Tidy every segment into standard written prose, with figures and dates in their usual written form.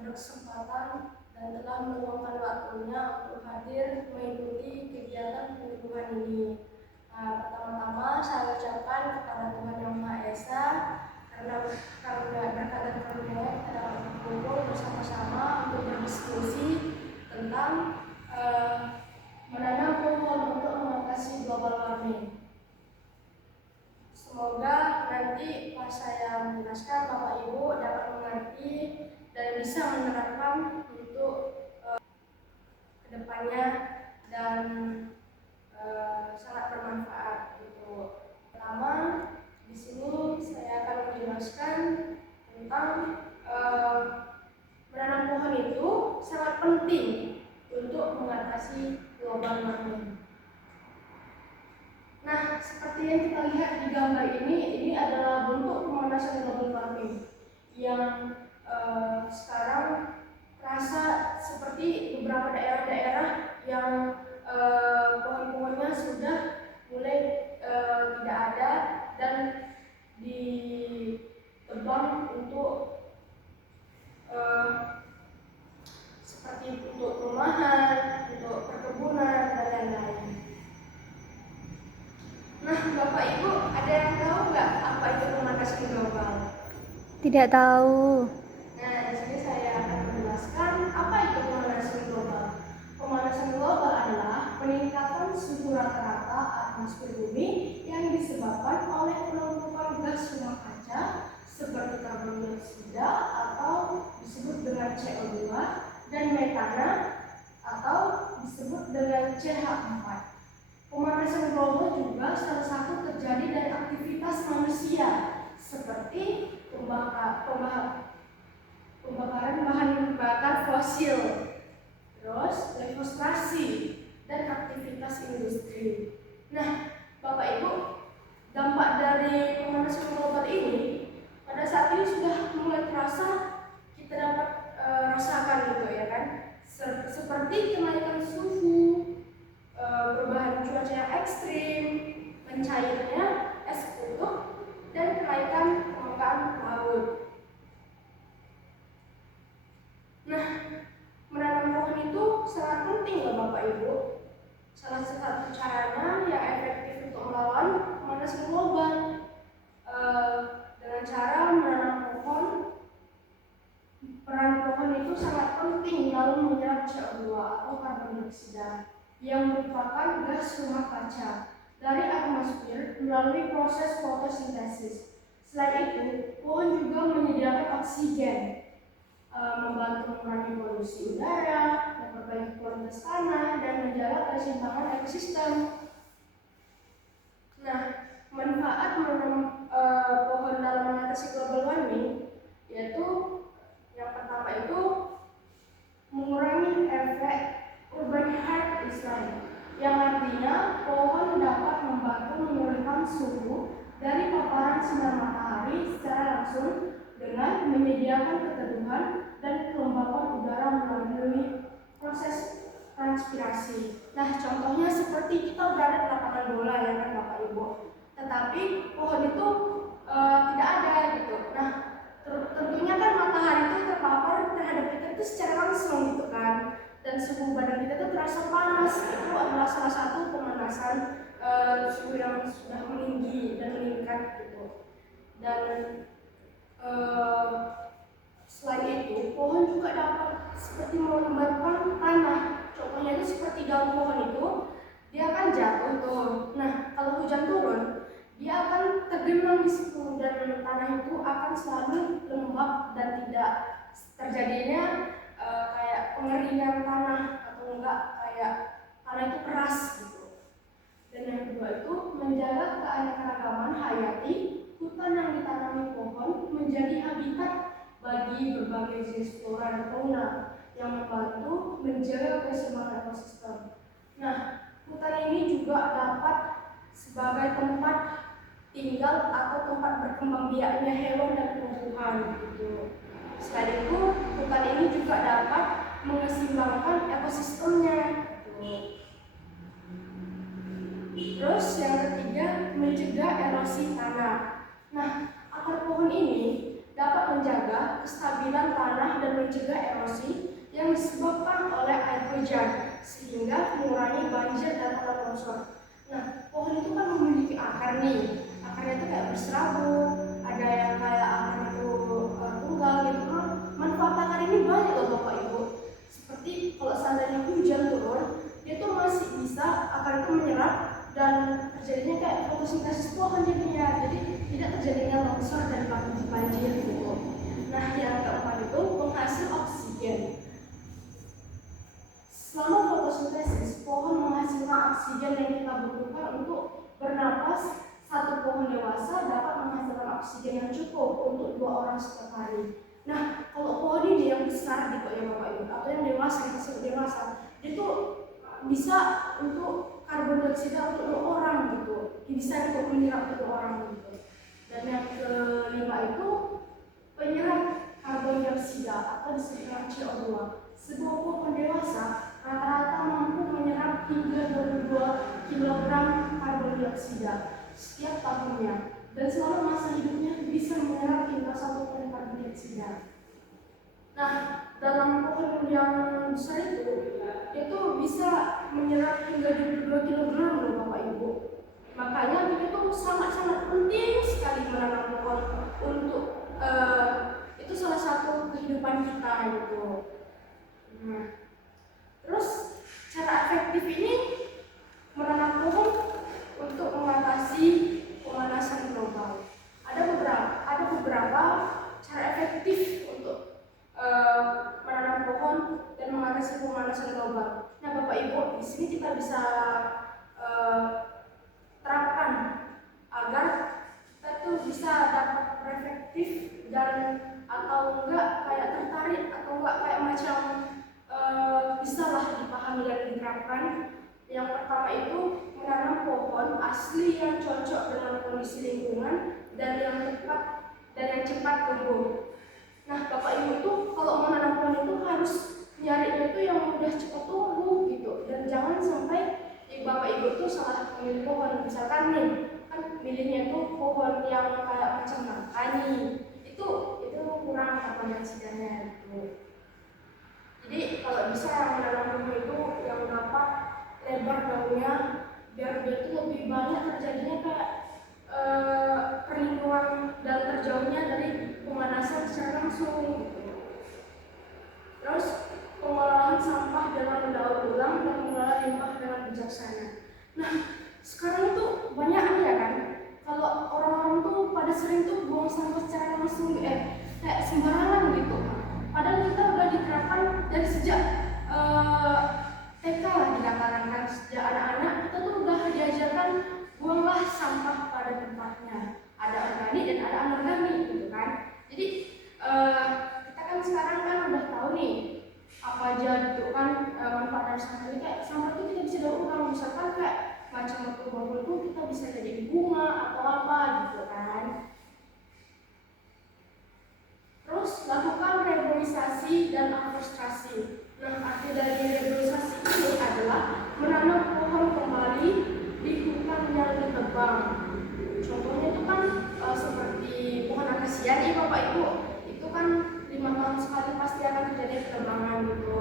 berkesempatan dan telah meluangkan waktunya untuk hadir mengikuti kegiatan penyembuhan ini. Pertama-tama saya ucapkan kepada Tuhan Yang Maha Esa karena berkat dan karunia kita dapat berkumpul bersama-sama untuk berdiskusi tentang menanam pohon untuk mengatasi global warming. Semoga nanti pas saya menjelaskan Bapak Ibu dapat mengerti dan bisa menerapkan untuk kedepannya dan sangat bermanfaat. Pertama, di sini saya akan menjelaskan tentang menanam pohon itu sangat penting untuk mengatasi global warming. Nah, seperti yang kita lihat di gambar ini adalah bentuk pemanasan global warming yang sekarang terasa seperti beberapa daerah-daerah yang pohon-pohonnya sudah mulai tidak ada dan ditebang untuk seperti untuk perumahan, untuk perkebunan dan lain-lain. Nah, Bapak Ibu ada yang tahu nggak apa itu pemanasan global? Tidak tahu. Nah, di sini saya akan menjelaskan apa itu pemanasan global. Pemanasan global adalah peningkatan suhu rata-rata atmosfer bumi yang disebabkan oleh penumpukan gas rumah kaca seperti karbon dioksida atau disebut dengan CO2 dan metana atau disebut dengan CH4. Pemanasan global juga salah satu terjadi dari aktivitas manusia seperti pembakaran bahan bakar fosil, terus deforestasi dan aktivitas industri. Nah, Bapak Ibu, dampak dari pemanasan global ini pada saat ini sudah mulai terasa, kita dapat rasakan gitu ya kan, seperti kenaikan suhu, perubahan cuaca yang ekstrim, mencairnya es kutub, dan kenaikan permukaan laut. Nah, menanam pohon itu sangat penting loh Bapak Ibu. Salah satu caranya yang efektif untuk melawan pemanasan global dengan cara menanam pohon. Peran pohon itu sangat penting dalam menyerap CO2 atau karbon dioksida yang merupakan gas rumah kaca dari atmosfer melalui proses fotosintesis. Selain itu, pohon juga menyediakan oksigen, membantu mengurangi polusi udara, memperbaiki kualitas tanah, dan menjaga keseimbangan ekosistem. Nah, manfaat menanam pohon dalam mengatasi global warming yaitu yang pertama itu mengurangi efek urban heat island, yang artinya pohon dapat membantu menurunkan suhu dari paparan sinar matahari secara langsung dengan menyediakan keteduhan dan kelembapan udara melalui proses transpirasi. Nah, contohnya seperti kita berada di lapangan bola ya kan Bapak Ibu. Tetapi pohon itu tidak ada gitu. Nah, tentunya kan matahari itu terpapar terhadap kita itu secara langsung gitu kan. Dan suhu badan kita itu terasa panas. Itu adalah salah satu pemanasan suhu yang sudah meninggi dan meningkat gitu. Dan selain itu, pohon juga dapat seperti melembabkan tanah. Contohnya itu seperti daun pohon itu, dia akan jatuh tuh. Nah, kalau hujan turun, dia akan tergenang di situ dan tanah itu akan selalu lembab dan tidak terjadinya kayak pengeringan tanah atau enggak kayak tanah itu keras gitu. Dan yang kedua itu menjaga keanekaragaman hayati. Hutan yang ditanami pohon menjadi habitat bagi berbagai jenis flora dan fauna yang membantu menjaga keseimbangan ekosistem. Nah, hutan ini juga dapat sebagai tempat tinggal atau tempat berkembang biaknya hewan dan tumbuhan gitu. Selain itu, hutan ini juga dapat mengeseimbangkan ekosistemnya gitu. Terus yang ketiga, mencegah erosi tanah. Nah, akar pohon ini dapat menjaga kestabilan tanah dan mencegah erosi yang disebabkan oleh air hujan, sehingga mengurangi banjir dan tanah longsor. Nah, pohon itu kan memiliki akar nih. Akarnya itu kayak berserabut, ada yang kayak akar itu tunggal gitu. Nah, manfaat akar ini banyak loh Bapak Ibu. Seperti kalau seandainya hujan turun, dia tuh masih bisa akar itu menyerap dan terjadinya kayak fotosintesis pohon jadinya. Jadi tidak terjadinya longsor dan banjir gitu. Nah, yang keempat itu penghasil oksigen. Selama fotosintesis, pohon menghasilkan oksigen yang kita butuhkan untuk bernapas. Satu pohon dewasa dapat menghasilkan oksigen yang cukup untuk 2 orang setiap hari. Nah, kalau pohon ini yang besar gitu ya Bapak Ibu, atau yang dewasa, kita sebut dewasa, itu bisa untuk karbon dioksida untuk 2 orang gitu, bisa untuk menyerap 2 orang gitu. Dan yang kelima itu penyerap karbon dioksida atau disebut CO2. Sebuah pohon dewasa rata-rata mampu menyerap hingga 22 kg karbon dioksida setiap tahunnya, dan selama masa hidupnya bisa menyerap hingga 1 ton karbon dioksida. Nah, dalam pohon yang besar itu bisa menyerap hingga 22 kg loh Bapak Ibu. Makanya itu sangat-sangat penting sekali menanam pohon untuk itu salah satu kehidupan kita gitu. Nah, terus cara efektif ini menanam pohon untuk mengatasi pemanasan global. Ada beberapa cara efektif untuk menanam pohon dan mengatasi pemanasan global. Nah, Bapak Ibu, di sini kita bisa terapkan agar kita tuh bisa dapat efektif dan atau enggak kayak tertarik atau enggak kayak macam bisa lah dipahami dan diterapkan. Yang pertama itu menanam pohon asli yang cocok dengan kondisi lingkungan dan yang cepat tumbuh. Nah, Bapak Ibu itu kalau menanam pohon itu harus nyarinya itu yang mudah cepat tumbuh gitu, dan jangan sampai Bapak Ibu itu salah memilih pohon. Misalkan nih, kan milihnya itu pohon yang kayak macam nangkani, itu kurang karbon dioksidannya gitu. Jadi kalau bisa yang menanam pohon itu yang dapat lebar daunnya biar dia itu lebih banyak terjadinya kayak perlindungan dan terjauhnya dari pemanasan secara langsung gitu. Terus pengolahan sampah dengan mendaur ulang dan mengelola limbah dengan bijaksana. Nah, sekarang itu banyak ya kan, kalau orang-orang tuh pada sering tuh buang sampah secara langsung kayak sembarangan gitu. Padahal kita udah diterapkan dari sejak TK lah dikatakan, sejak anak-anak kita tuh udah diajarkan buanglah sampah pada tempatnya. Ada organik dan ada anorganik gitu kan. Jadi kita kan sekarang kan udah tahu nih apa aja gitu kan manfaat dari sampah ini. Kayak sampah itu kita bisa daur ulang, misalkan kayak macam waktu bambu itu kita bisa jadi bunga atau apa gitu kan. Terus lakukan reboisasi dan aflorasi. Nah, arti dari reboisasi ini adalah menanam pohon kembali di hutan yang ditebang. Contohnya itu kan seperti pohon akasia nih Bapak Ibu, itu kan 5 tahun sekali pasti akan terjadi penebangan gitu.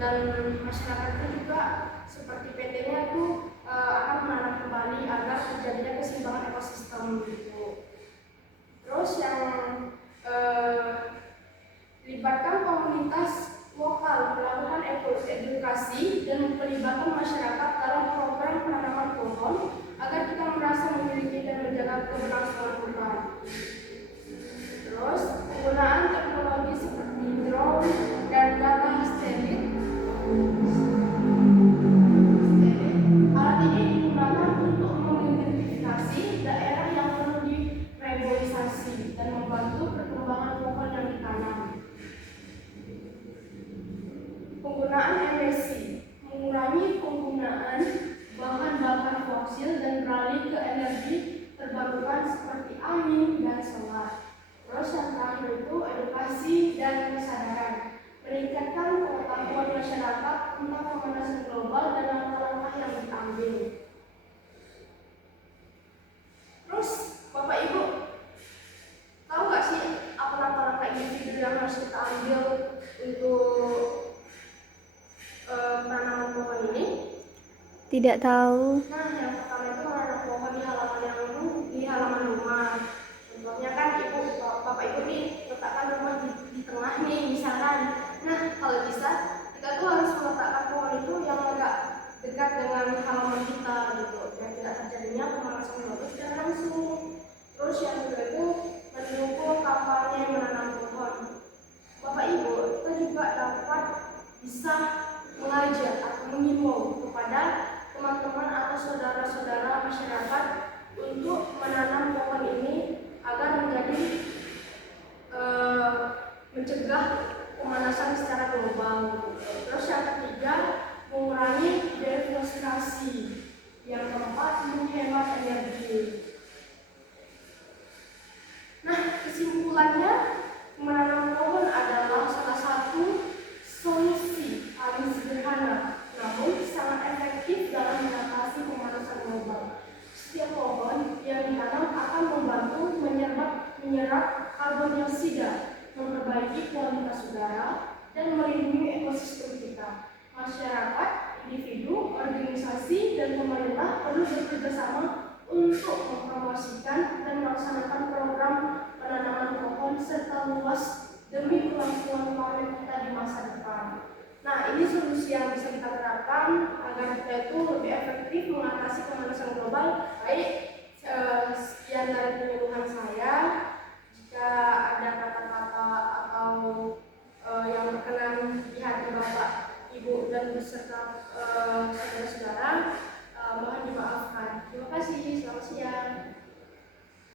Dan masyarakatnya juga seperti PT-nya itu akan menanam kembali agar terjadinya keseimbangan ekosistem gitu. Terus yang libatkan komunitas lokal, melakukan edukasi dan melibatkan masyarakat dalam program penanaman pohon agar kita merasa memiliki dan menjaga keberlangsungan hutan. Terus penggunaan teknologi seperti drone dan data satelit. Alat ini digunakan untuk mengidentifikasi daerah yang perlu direboisasi dan membantu perkembangan pohon yang ditanam. Penggunaan emisi, mengurangi penggunaan bahan bakar fosil dan beralih ke energi terbarukan seperti angin dan solar. Terus yang terakhir itu edukasi dan kesadaran, meningkatkan pengetahuan masyarakat tentang pemanasan global dan langkah-langkah yang diambil. Terus Bapak Ibu tahu nggak sih yang harus kita ambil untuk penanaman pohon ini? Tidak tahu. Nah, yang pertama itu menanam pohon di halaman rumah. Contohnya kan bapak ibu nih letakkan rumah di tengah nih misalkan. Nah, kalau bisa kita tuh harus meletakkan pohon itu yang agak dekat dengan halaman kita gitu, biar tidak terjadinya pemanasan global secara langsung. Terus yang kedua itu mendukung kampanye menanam pohon. Bapak ibu, kita juga dapat bisa mengajak atau mengimbau kepada teman-teman atau saudara-saudara masyarakat untuk menanam pohon ini agar menjadi mencegah pemanasan secara global. Terus yang ketiga, mengurangi deforestasi. Yang keempat, menghemat energi. Nah, kesimpulannya, menanam pohon adalah salah satu solusi paling sederhana, namun sangat efektif dalam mengatasi pemanasan global. Setiap pohon yang ditanam akan membantu menyerap karbon dioksida, memperbaiki kualitas udara, dan melindungi ekosistem kita. Masyarakat, individu, organisasi, dan pemerintah perlu bekerja sama untuk mempromosikan dan melaksanakan program penanaman pohon serta luas demi kelangsungan planet kita di masa depan. Nah, ini solusi yang bisa kita terapkan agar kita itu lebih efektif mengatasi pemanasan global. Baik, sekian dari penyuluhan saya. Jika ada kata-kata atau yang berkenan di hati Bapak, Ibu, dan beserta